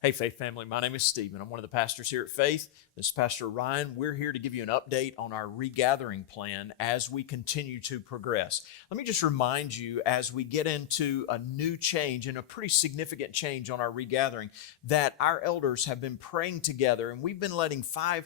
Hey, Faith family. My name is Stephen. I'm one of the pastors here at Faith. This is Pastor Ryan. We're here to give you an update on our regathering plan as we continue to progress. Let me just remind you, as we get into a new change and a pretty significant change on our regathering, that our elders have been praying together, and we've been letting five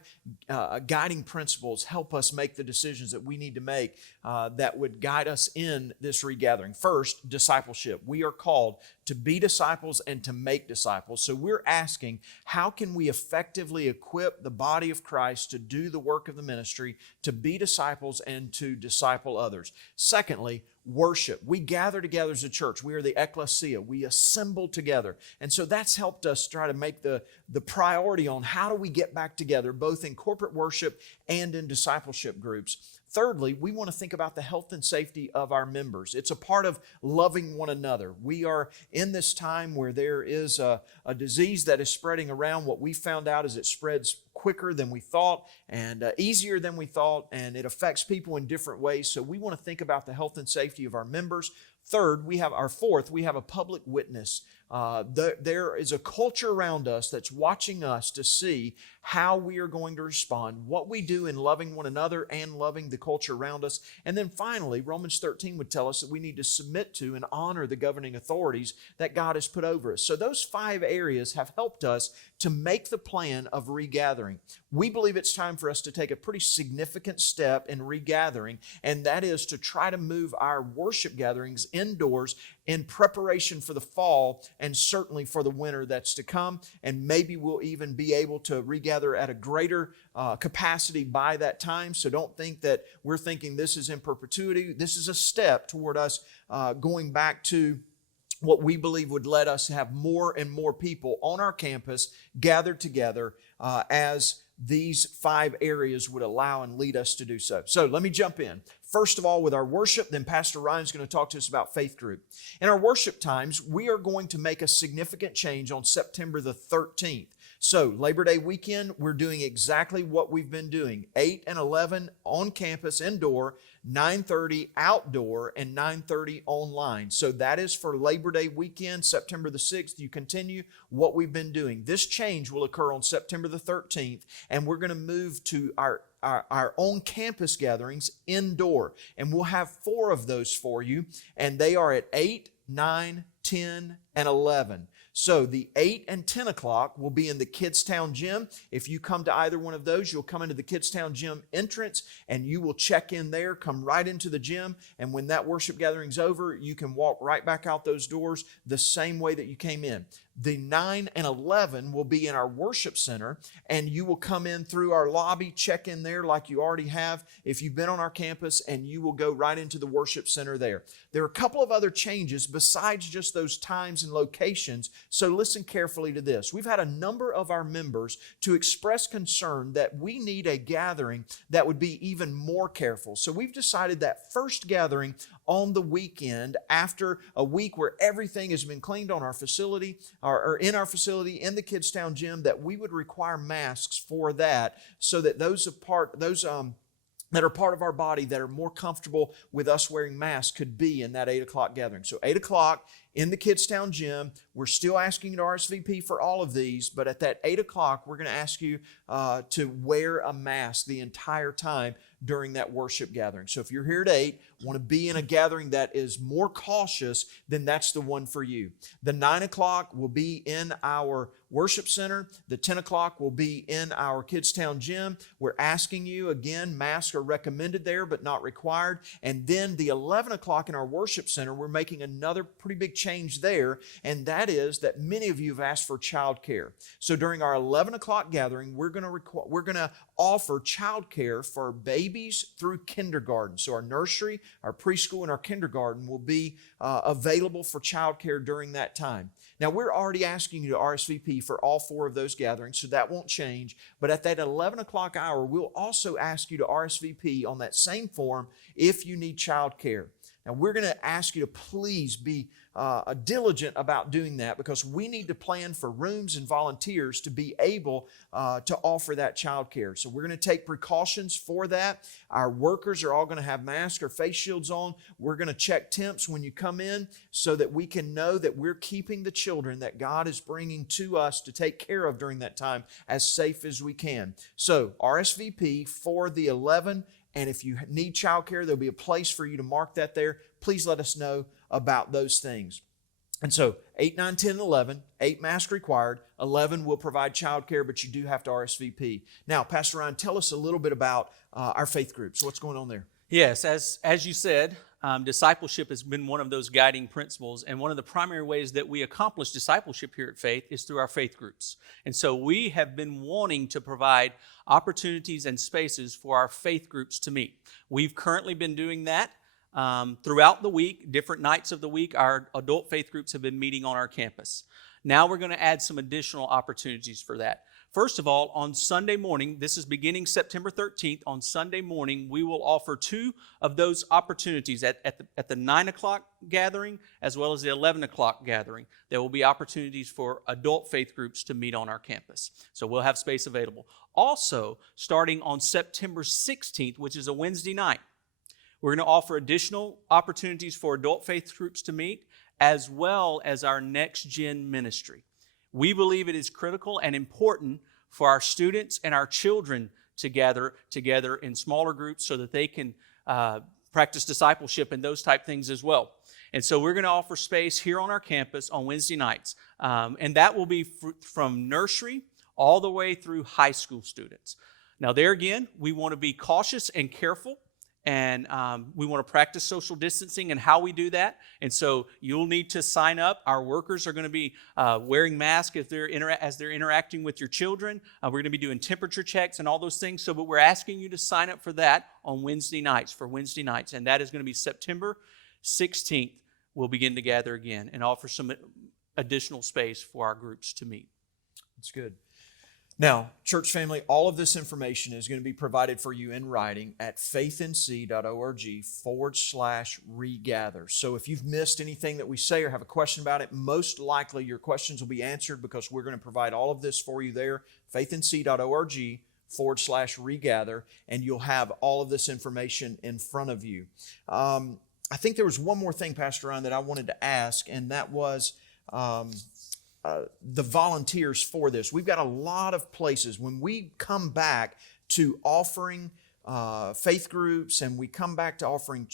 guiding principles help us make the decisions that we need to make that would guide us in this regathering. First, discipleship. We are called to be disciples and to make disciples. So we're asking, how can we effectively equip the body of Christ to do the work of the ministry, to be disciples and to disciple others? Secondly, worship. We gather together as a church. We are the ecclesia. We assemble together. And so that's helped us try to make the priority on how do we get back together, both in corporate worship and in discipleship groups. Thirdly, we want to think about the health and safety of our members. It's a part of loving one another. We are in this time where there is a disease that is spreading around. What we found out is it spreads quicker than we thought and easier than we thought, and it affects people in different ways. So we want to think about the health and safety of our members. Fourth, we have a public witness. There is a culture around us that's watching us to see how we are going to respond, what we do in loving one another and loving the culture around us. And then finally, Romans 13 would tell us that we need to submit to and honor the governing authorities that God has put over us. So those 5 areas have helped us to make the plan of regathering. We believe it's time for us to take a pretty significant step in regathering, and that is to try to move our worship gatherings indoors in preparation for the fall and certainly for the winter that's to come. And maybe we'll even be able to regather at a greater capacity by that time. So don't think that we're thinking this is in perpetuity. This is a step toward us going back to what we believe would let us have more and more people on our campus gathered together as these 5 areas would allow and lead us to do so. So let me jump in. First of all, with our worship, then Pastor Ryan's going to talk to us about Faith Group. In our worship times, we are going to make a significant change on September the 13th. So Labor Day weekend, we're doing exactly what we've been doing. 8 and 11 on campus indoor, 9:30 outdoor, and 9:30 online. So that is for Labor Day weekend, September the 6th. You continue what we've been doing. This change will occur on September the 13th, and we're going to move to our own campus gatherings indoor. And we'll have 4 of those for you, and they are at 8, 9, 10, and 11. So the 8 and 10 o'clock will be in the Kidstown Gym. If you come to either one of those, you'll come into the Kidstown Gym entrance and you will check in there, come right into the gym. And when that worship gathering's over, you can walk right back out those doors the same way that you came in. The 9 and 11 will be in our worship center, and you will come in through our lobby, check in there like you already have if you've been on our campus, and you will go right into the worship center there. There are a couple of other changes besides just those times and locations, so listen carefully to this. We've had a number of our members to express concern that we need a gathering that would be even more careful. So we've decided that first gathering on the weekend, after a week where everything has been cleaned on our facility, or in our facility in the Kidstown Gym, that we would require masks for that, so that those that are part of our body that are more comfortable with us wearing masks could be in that 8 o'clock gathering. So 8 o'clock in the Kidstown Gym. We're still asking you to RSVP for all of these, but at that 8 o'clock, we're going to ask you to wear a mask the entire time during that worship gathering. So if you're here at 8, want to be in a gathering that is more cautious, then that's the one for you. The 9 o'clock will be in our worship center. The 10 o'clock will be in our Kidstown Gym. We're asking you, again, masks are recommended there, but not required. And then the 11 o'clock in our worship center, we're making another pretty big change there, and that is that many of you have asked for childcare. So during our 11 o'clock gathering, we're going to offer childcare for babies through kindergarten. So our nursery, our preschool, and our kindergarten will be available for childcare during that time. Now, we're already asking you to RSVP for all 4 of those gatherings, so that won't change. But at that 11 o'clock hour, we'll also ask you to RSVP on that same form if you need childcare. Now, we're going to ask you to please be diligent about doing that, because we need to plan for rooms and volunteers to be able to offer that child care. So we're going to take precautions for that. Our workers are all going to have masks or face shields on. We're going to check temps when you come in so that we can know that we're keeping the children that God is bringing to us to take care of during that time as safe as we can. So RSVP for the 11, and if you need childcare, there'll be a place for you to mark that there. Please let us know about those things. And so 8, 9, 10, 11, 8 mask required, 11 will provide childcare, but you do have to RSVP. Now, Pastor Ryan, tell us a little bit about our faith groups. What's going on there? Yes, as you said, discipleship has been one of those guiding principles, and one of the primary ways that we accomplish discipleship here at Faith is through our faith groups. And so we have been wanting to provide opportunities and spaces for our faith groups to meet. We've currently been doing that throughout the week, different nights of the week. Our adult faith groups have been meeting on our campus. Now we're going to add some additional opportunities for that. First of all, on Sunday morning, this is beginning September 13th, on Sunday morning, we will offer 2 of those opportunities at the 9 o'clock gathering as well as the 11 o'clock gathering. There will be opportunities for adult faith groups to meet on our campus. So we'll have space available. Also, starting on September 16th, which is a Wednesday night, we're going to offer additional opportunities for adult faith groups to meet, as well as our Next Gen ministry. We believe it is critical and important for our students and our children to gather together in smaller groups so that they can practice discipleship and those type things as well. And so we're going to offer space here on our campus on Wednesday nights. And that will be from nursery all the way through high school students. Now there again, we want to be cautious and careful. And we want to practice social distancing and how we do that. And so you'll need to sign up. Our workers are going to be wearing masks as they're interacting with your children. We're going to be doing temperature checks and all those things. So, but we're asking you to sign up for that on Wednesday nights, and that is going to be September 16th. We'll begin to gather again and offer some additional space for our groups to meet. That's good. Now, church family, all of this information is going to be provided for you in writing at faithnc.org/regather. So if you've missed anything that we say or have a question about it, most likely your questions will be answered because we're going to provide all of this for you there, faithnc.org/regather, and you'll have all of this information in front of you. I think there was one more thing, Pastor Ryan, that I wanted to ask, and that was the volunteers for this. We've got a lot of places. When we come back to offering faith groups and we come back to offering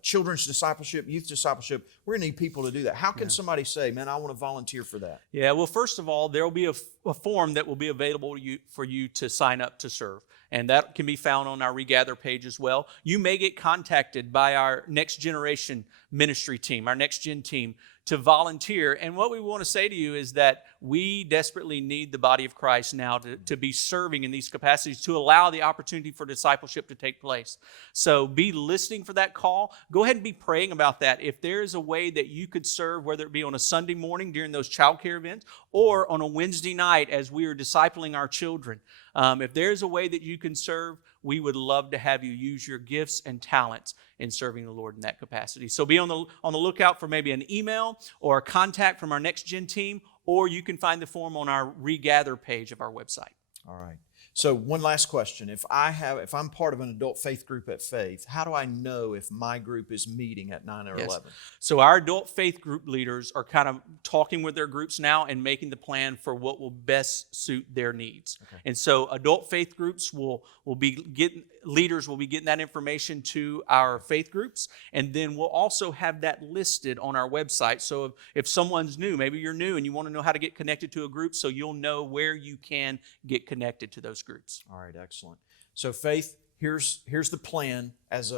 children's discipleship, youth discipleship, we're going to need people to do that. How can somebody say, man, I want to volunteer for that? Yeah, well, first of all, there will be a form that will be available for you to sign up to serve. And that can be found on our Regather page as well. You may get contacted by our Next Generation ministry team, our Next Gen team, to volunteer. And what we want to say to you is that we desperately need the body of Christ now to be serving in these capacities, to allow the opportunity for discipleship to take place. So be listening for that call. Go ahead and be praying about that. If there is a way that you could serve, whether it be on a Sunday morning during those childcare events or on a Wednesday night as we are discipling our children, if there's a way that you can serve, we would love to have you use your gifts and talents in serving the Lord in that capacity. So be on the lookout for maybe an email or a contact from our Next Gen team, or you can find the form on our Regather page of our website. All right. So one last question. If I'm part of an adult faith group at Faith, how do I know if my group is meeting at 9 or 11? So our adult faith group leaders are kind of talking with their groups now and making the plan for what will best suit their needs. Okay. And so adult faith groups leaders will be getting that information to our faith groups, and then we'll also have that listed on our website. So if someone's new, maybe you're new and you want to know how to get connected to a group, so you'll know where you can get connected to those groups. All right, excellent. So Faith, here's the plan as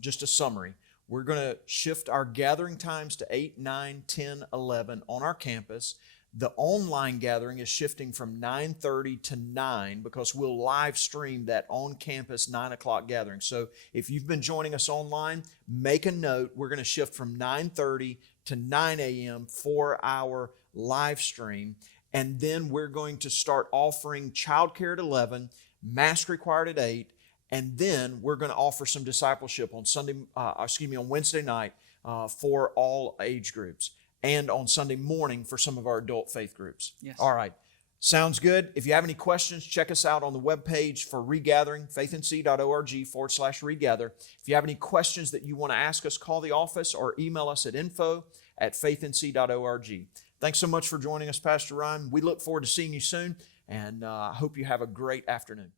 just a summary. We're going to shift our gathering times to 8, 9, 10, 11 on our campus. The online gathering is shifting from 9:30 to 9 because we'll live stream that on-campus 9 o'clock gathering. So if you've been joining us online, make a note. We're going to shift from 9:30 to 9 a.m. for our live stream. And then we're going to start offering childcare at 11, mask required at 8, And then we're going to offer some discipleship on on Wednesday night for all age groups, and on Sunday morning for some of our adult faith groups. Yes. All right. Sounds good. If you have any questions, check us out on the webpage for Regathering, faithandseed.org/regather. If you have any questions that you want to ask us, call the office or email us at info@faithandseed.org. Thanks so much for joining us, Pastor Ryan. We look forward to seeing you soon, and I hope you have a great afternoon.